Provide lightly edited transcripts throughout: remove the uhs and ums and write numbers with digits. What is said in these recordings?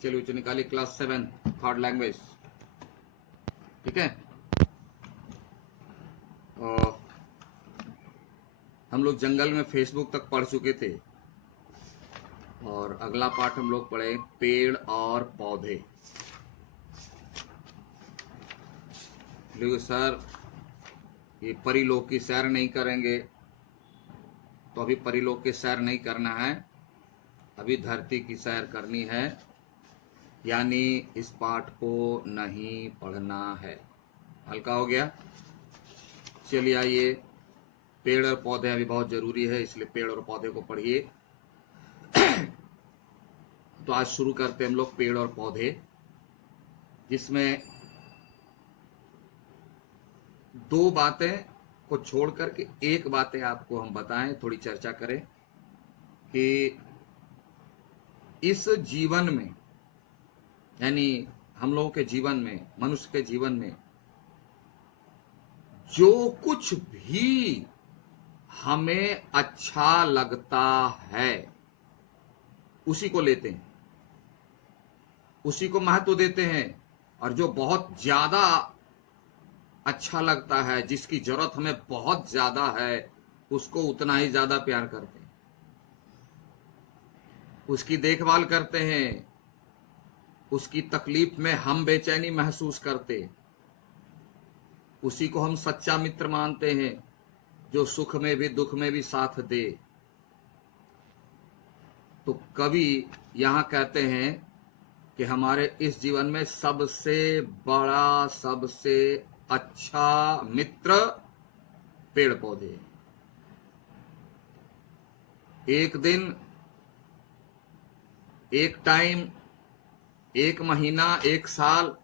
चलिए उच्च निकाली क्लास 7 थर्ड लैंग्वेज। ठीक है, और हम लोग जंगल में फेसबुक तक पढ़ चुके थे और अगला पार्ट हम लोग पढ़े पेड़ और पौधे। देखो सर, ये परिलोक की सैर नहीं करेंगे तो अभी परिलोक की सैर नहीं करना है, अभी धरती की सैर करनी है, यानी इस पाठ को नहीं पढ़ना है। हल्का हो गया। चलिए आइए, पेड़ और पौधे अभी बहुत जरूरी है, इसलिए पेड़ और पौधे को पढ़िए। तो आज शुरू करते हैं हम लोग पेड़ और पौधे, जिसमें दो बातें को छोड़ करके एक बातें आपको हम बताएं, थोड़ी चर्चा करें कि इस जीवन में, यानी हम लोगों के जीवन में, मनुष्य के जीवन में जो कुछ भी हमें अच्छा लगता है उसी को लेते हैं, उसी को महत्व देते हैं, और जो बहुत ज्यादा अच्छा लगता है, जिसकी जरूरत हमें बहुत ज्यादा है, उसको उतना ही ज्यादा प्यार करते हैं, उसकी देखभाल करते हैं, उसकी तकलीफ में हम बेचैनी महसूस करते, उसी को हम सच्चा मित्र मानते हैं, जो सुख में भी दुख में भी साथ दे। तो कवि यहां कहते हैं कि हमारे इस जीवन में सबसे बड़ा, सबसे अच्छा मित्र पेड़ पौधे। एक दिन, एक टाइम, एक महीना, एक साल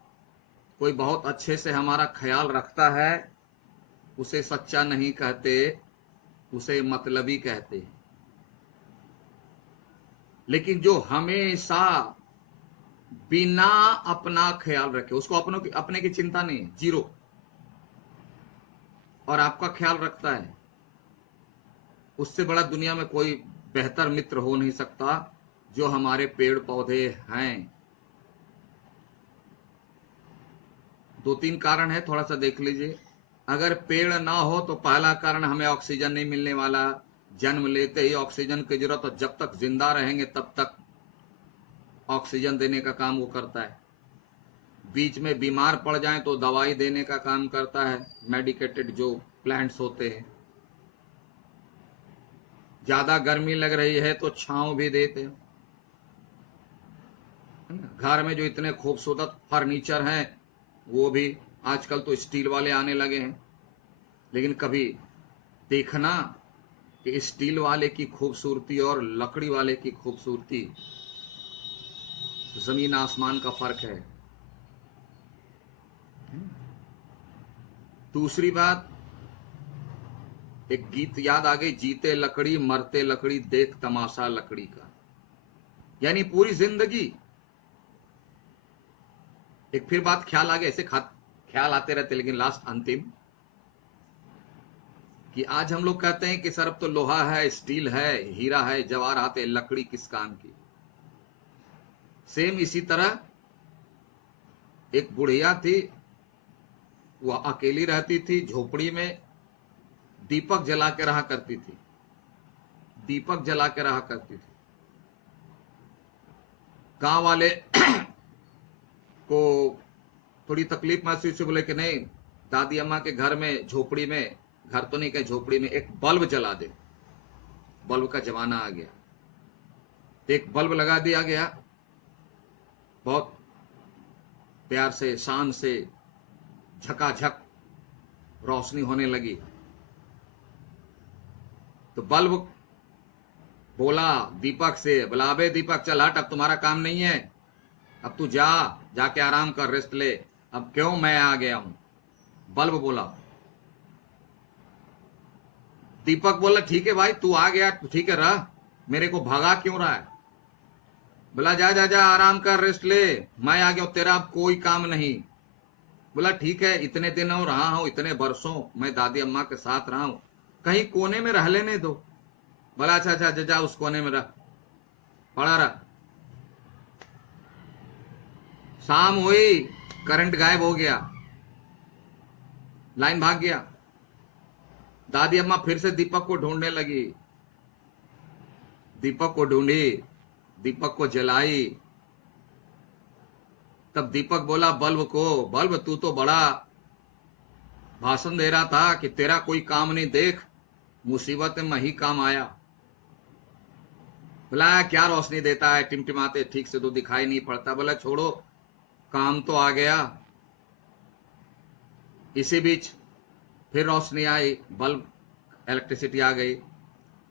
कोई बहुत अच्छे से हमारा ख्याल रखता है, उसे सच्चा नहीं कहते, उसे मतलबी कहते। लेकिन जो हमेशा बिना अपना ख्याल रखे, उसको अपने की चिंता नहीं, जीरो, और आपका ख्याल रखता है, उससे बड़ा दुनिया में कोई बेहतर मित्र हो नहीं सकता जो हमारे पेड़ पौधे हैं। दो तीन कारण है, थोड़ा सा देख लीजिए। अगर पेड़ ना हो तो पहला कारण, हमें ऑक्सीजन नहीं मिलने वाला। जन्म लेते ही ऑक्सीजन की जरूरत, और जब तक जिंदा रहेंगे तब तक ऑक्सीजन देने का काम वो करता है। बीच में बीमार पड़ जाएं तो दवाई देने का काम करता है, मेडिकेटेड जो प्लांट्स होते हैं। ज्यादा गर्मी लग रही है तो छांव भी देते हैं। घर में जो इतने खूबसूरत फर्नीचर हैं, वो भी आजकल तो स्टील वाले आने लगे हैं, लेकिन कभी देखना कि स्टील वाले की खूबसूरती और लकड़ी वाले की खूबसूरती, जमीन आसमान का फर्क है। दूसरी बात, एक गीत याद आ गई, जीते लकड़ी मरते लकड़ी, देख तमाशा लकड़ी का। यानी पूरी जिंदगी, एक फिर बात ख्याल आ गया, ऐसे ख्याल आते रहते, लेकिन लास्ट अंतिम, कि आज हम लोग कहते हैं कि सर अब तो लोहा है, स्टील है, हीरा है, जवाहरात है, लकड़ी किस काम की। सेम इसी तरह एक बुढ़िया थी, वह अकेली रहती थी झोपड़ी में, दीपक जला के रहा करती थी, दीपक जला के रहा करती थी। गांव वाले को थोड़ी तकलीफ महसूस हुई, बोले कि नहीं, दादी अम्मा के घर में, झोपड़ी में, घर तो नहीं कहे झोपड़ी में, एक बल्ब जला दे। बल्ब का जमाना आ गया, एक बल्ब लगा दिया गया, बहुत प्यार से, शान से, झकाझक रोशनी होने लगी। तो बल्ब बोला दीपक से, बोला अबे दीपक चल हट, अब तुम्हारा काम नहीं है, अब तू जा, जाके आराम कर, रेस्ट ले, अब क्यों मैं आ गया हूं। बल्ब बोला। दीपक बोला ठीक है भाई, तू आ गया, ठीक है रह, मेरे को भगा क्यों रहा है। बोला जा जा जा, आराम कर, रेस्ट ले, मैं आ गया, तेरा अब कोई काम नहीं। बोला ठीक है, इतने दिनों रहा हूं, इतने वर्षों मैं दादी अम्मा के साथ रहा हूं, कहीं कोने में रह लेने दो। बोला अच्छा अच्छा, जा उस कोने में रह, पड़ा रहा। शाम हुई, करंट गायब हो गया, लाइन भाग गया। दादी अम्मा फिर से दीपक को ढूंढने लगी, दीपक को ढूंढी, दीपक को जलाई। तब दीपक बोला बल्ब को, बल्ब तू तो बड़ा भाषण दे रहा था कि तेरा कोई काम नहीं, देख मुसीबत में ही काम आया। बोला क्या रोशनी देता है, टिमटिमाते ठीक से तो दिखाई नहीं पड़ता। बोला छोड़ो, काम तो आ गया। इसी बीच फिर रोशनी आई, बल्ब, इलेक्ट्रिसिटी आ गई।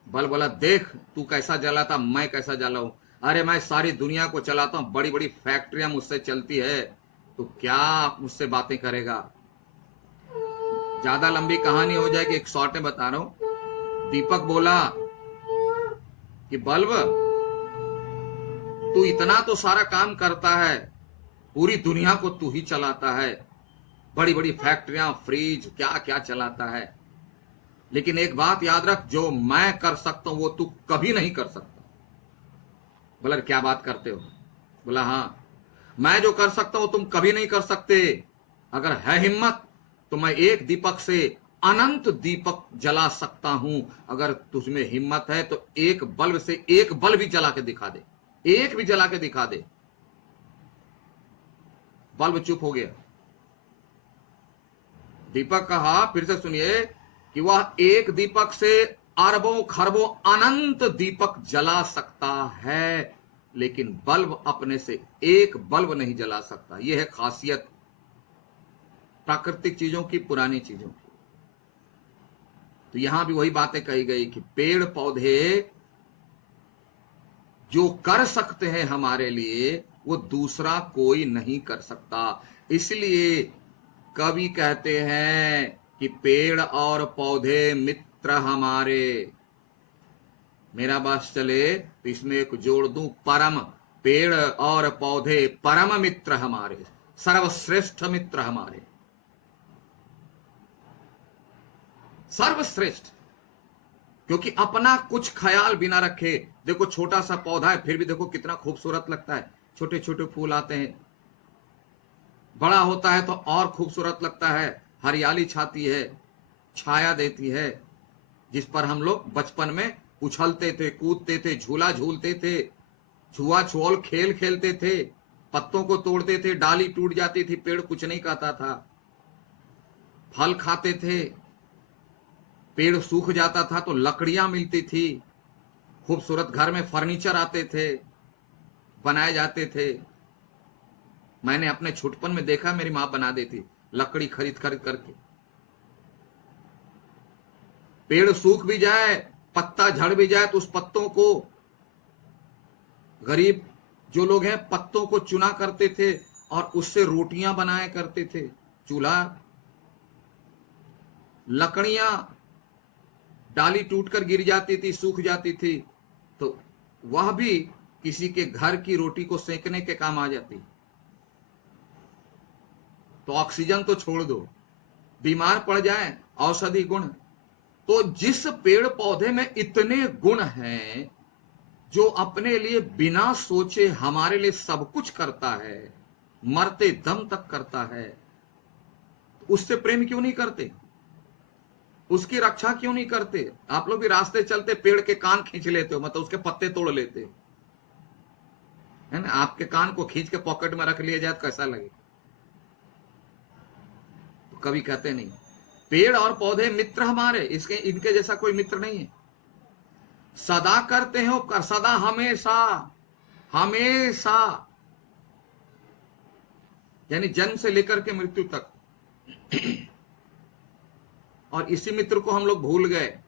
बल्ब बोला देख तू कैसा जला था, मैं कैसा जला हूं। अरे मैं सारी दुनिया को चलाता हूं, बड़ी बड़ी फैक्ट्रियां मुझसे चलती है, तो क्या मुझसे बातें करेगा। ज्यादा लंबी कहानी हो जाएगी, एक शॉर्ट में बता रहा हूं। दीपक बोला कि बल्ब तू इतना तो सारा काम करता है, पूरी दुनिया को तू ही चलाता है, बड़ी बड़ी फैक्ट्रियां, फ्रिज, क्या क्या चलाता है, लेकिन एक बात याद रख, जो मैं कर सकता हूं वो तू कभी नहीं कर सकता। बोला क्या बात करते हो। बोला हाँ, मैं जो कर सकता हूं तुम कभी नहीं कर सकते। अगर है हिम्मत तो मैं एक दीपक से अनंत दीपक जला सकता हूं। अगर तुझमें हिम्मत है तो एक बल्ब से एक बल्ब भी जला के दिखा दे, एक भी जला के दिखा दे। बल्ब चुप हो गया। दीपक कहा, फिर से सुनिए, कि वह एक दीपक से अरबों खरबों अनंत दीपक जला सकता है, लेकिन बल्ब अपने से एक बल्ब नहीं जला सकता। यह है खासियत प्राकृतिक चीजों की, पुरानी चीजों की। तो यहां भी वही बातें कही गई कि पेड़ पौधे जो कर सकते हैं हमारे लिए, वो दूसरा कोई नहीं कर सकता। इसलिए कवि कहते हैं कि पेड़ और पौधे मित्र हमारे। मेरा बात चले तो इसमें एक जोड़ दूं, परम। पेड़ और पौधे परम मित्र हमारे, सर्वश्रेष्ठ मित्र हमारे, सर्वश्रेष्ठ। क्योंकि अपना कुछ ख्याल बिना रखे, देखो छोटा सा पौधा है फिर भी देखो कितना खूबसूरत लगता है, छोटे छोटे फूल आते हैं, बड़ा होता है तो और खूबसूरत लगता है, हरियाली छाती है, छाया देती है, जिस पर हम लोग बचपन में उछलते थे, कूदते थे, झूला झूलते थे, छुआ छुआल खेल खेलते थे, पत्तों को तोड़ते थे, डाली टूट जाती थी, पेड़ कुछ नहीं कहता था, फल खाते थे, पेड़ सूख जाता था तो लकड़ियां मिलती थी, खूबसूरत घर में फर्नीचर आते थे, बनाए जाते थे। मैंने अपने छुटपन में देखा, मेरी मां बना देती लकड़ी खरीद खरीद करके। पेड़ सूख भी जाए, पत्ता झड़ भी जाए तो उस पत्तों को गरीब जो लोग हैं पत्तों को चुना करते थे और उससे रोटियां बनाया करते थे। चूल्हा, लकड़ियां, डाली टूटकर गिर जाती थी, सूख जाती थी, तो वह भी किसी के घर की रोटी को सेकने के काम आ जाती। तो ऑक्सीजन तो छोड़ दो, बीमार पड़ जाए, औषधि गुण। तो जिस पेड़ पौधे में इतने गुण हैं, जो अपने लिए बिना सोचे हमारे लिए सब कुछ करता है, मरते दम तक करता है, उससे प्रेम क्यों नहीं करते, उसकी रक्षा क्यों नहीं करते। आप लोग भी रास्ते चलते पेड़ के कान खींच लेते हो, मतलब उसके पत्ते तोड़ लेते हो, है ना। आपके कान को खींच के पॉकेट में रख लिया जाए तो कैसा लगे। तो कभी कहते नहीं, पेड़ और पौधे मित्र हमारे, इसके इनके जैसा कोई मित्र नहीं है। सदा करते हो, कर सदा, हमेशा, हमेशा, यानी जन्म से लेकर के मृत्यु तक। और इसी मित्र को हम लोग भूल गए,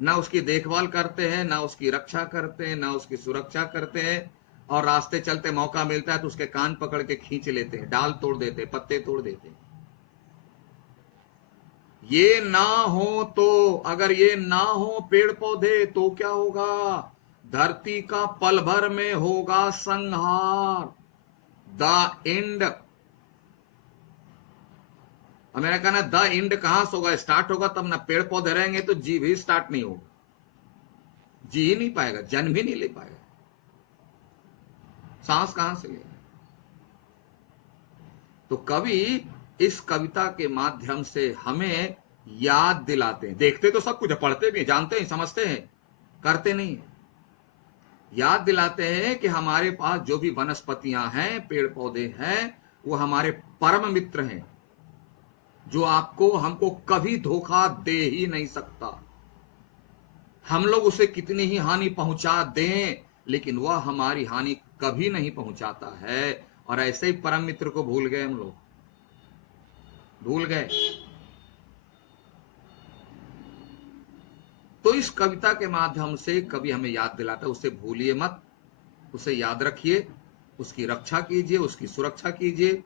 ना उसकी देखभाल करते हैं, ना उसकी रक्षा करते हैं, ना उसकी सुरक्षा करते हैं, और रास्ते चलते मौका मिलता है तो उसके कान पकड़ के खींच लेते हैं, डाल तोड़ देते, पत्ते तोड़ देते। ये ना हो तो, अगर ये ना हो पेड़ पौधे तो क्या होगा, धरती का पल भर में होगा संहार, द एंड। और मेरा कहना, द एंड कहां से होगा, स्टार्ट होगा तब ना। पेड़ पौधे रहेंगे तो जी भी स्टार्ट नहीं होगा, जी ही नहीं पाएगा, जन्म भी नहीं ले पाएगा। सांस कहां से ले? तो कवि इस कविता के माध्यम से हमें याद दिलाते हैं। देखते तो सब कुछ है, पढ़ते भी हैं, जानते हैं, समझते हैं, करते नहीं है। याद दिलाते हैं कि हमारे पास जो भी वनस्पतियां हैं, पेड़ पौधे हैं, वो हमारे परम मित्र हैं, जो आपको हमको कभी धोखा दे ही नहीं सकता। हम लोग उसे कितनी ही हानि पहुंचा दें, लेकिन वह हमारी हानि कभी नहीं पहुंचाता है। और ऐसे ही परम मित्र को भूल गए हम लोग, भूल गए। तो इस कविता के माध्यम से कवि हमें याद दिलाता है, उसे भूलिए मत, उसे याद रखिए, उसकी रक्षा कीजिए, उसकी सुरक्षा कीजिए।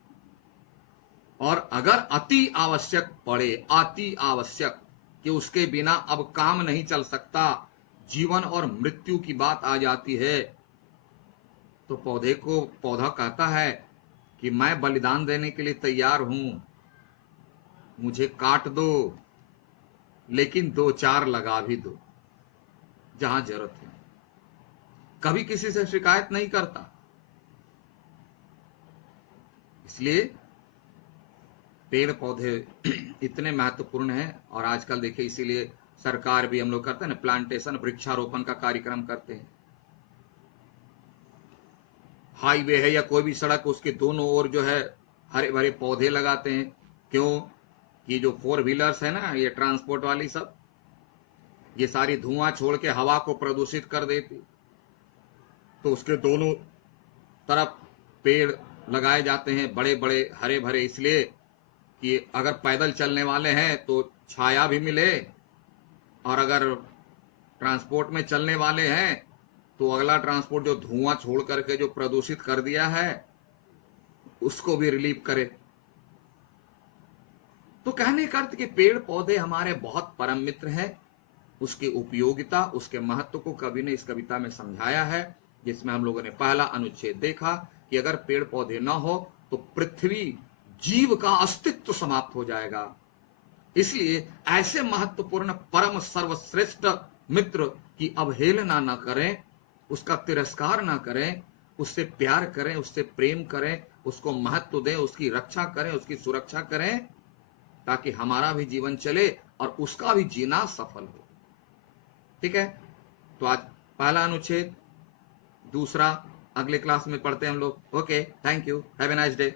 और अगर अति आवश्यक पड़े, अति आवश्यक कि उसके बिना अब काम नहीं चल सकता, जीवन और मृत्यु की बात आ जाती है, तो पौधा कहता है कि मैं बलिदान देने के लिए तैयार हूं, मुझे काट दो, लेकिन 2-4 लगा भी दो जहां जरूरत है। कभी किसी से शिकायत नहीं करता। इसलिए पेड़ पौधे इतने महत्वपूर्ण हैं। और आजकल देखिए, इसीलिए सरकार भी, हम लोग करते हैं ना, प्लांटेशन, वृक्षारोपण का कार्यक्रम करते हैं। हाईवे है या कोई भी सड़क, उसके दोनों ओर जो है हरे भरे पौधे लगाते हैं। क्यों? ये जो 4 व्हीलर्स है ना, ये ट्रांसपोर्ट वाली सब, ये सारी धुआं छोड़ के हवा को प्रदूषित कर देती, तो उसके दोनों तरफ पेड़ लगाए जाते हैं, बड़े बड़े हरे भरे, इसलिए कि अगर पैदल चलने वाले हैं तो छाया भी मिले, और अगर ट्रांसपोर्ट में चलने वाले हैं तो अगला ट्रांसपोर्ट जो धुआं छोड़ करके जो प्रदूषित कर दिया है, उसको भी रिलीव करे। तो कहने का अर्थ कि पेड़ पौधे हमारे बहुत परम मित्र हैं। उसकी उपयोगिता, उसके महत्व को कवि ने इस कविता में समझाया है, जिसमें हम लोगों ने पहला अनुच्छेद देखा कि अगर पेड़ पौधे न हो तो पृथ्वी, जीव का अस्तित्व समाप्त हो जाएगा। इसलिए ऐसे महत्वपूर्ण परम सर्वश्रेष्ठ मित्र की अवहेलना न करें, उसका तिरस्कार न करें, उससे प्यार करें, उससे प्रेम करें, उसको महत्व दें, उसकी रक्षा करें, उसकी सुरक्षा करें, ताकि हमारा भी जीवन चले और उसका भी जीना सफल हो। ठीक है? तो आज पहला अनुच्छेद, दूसरा अगले क्लास में पढ़ते हैं हम लोग। Okay, thank you, have a nice day.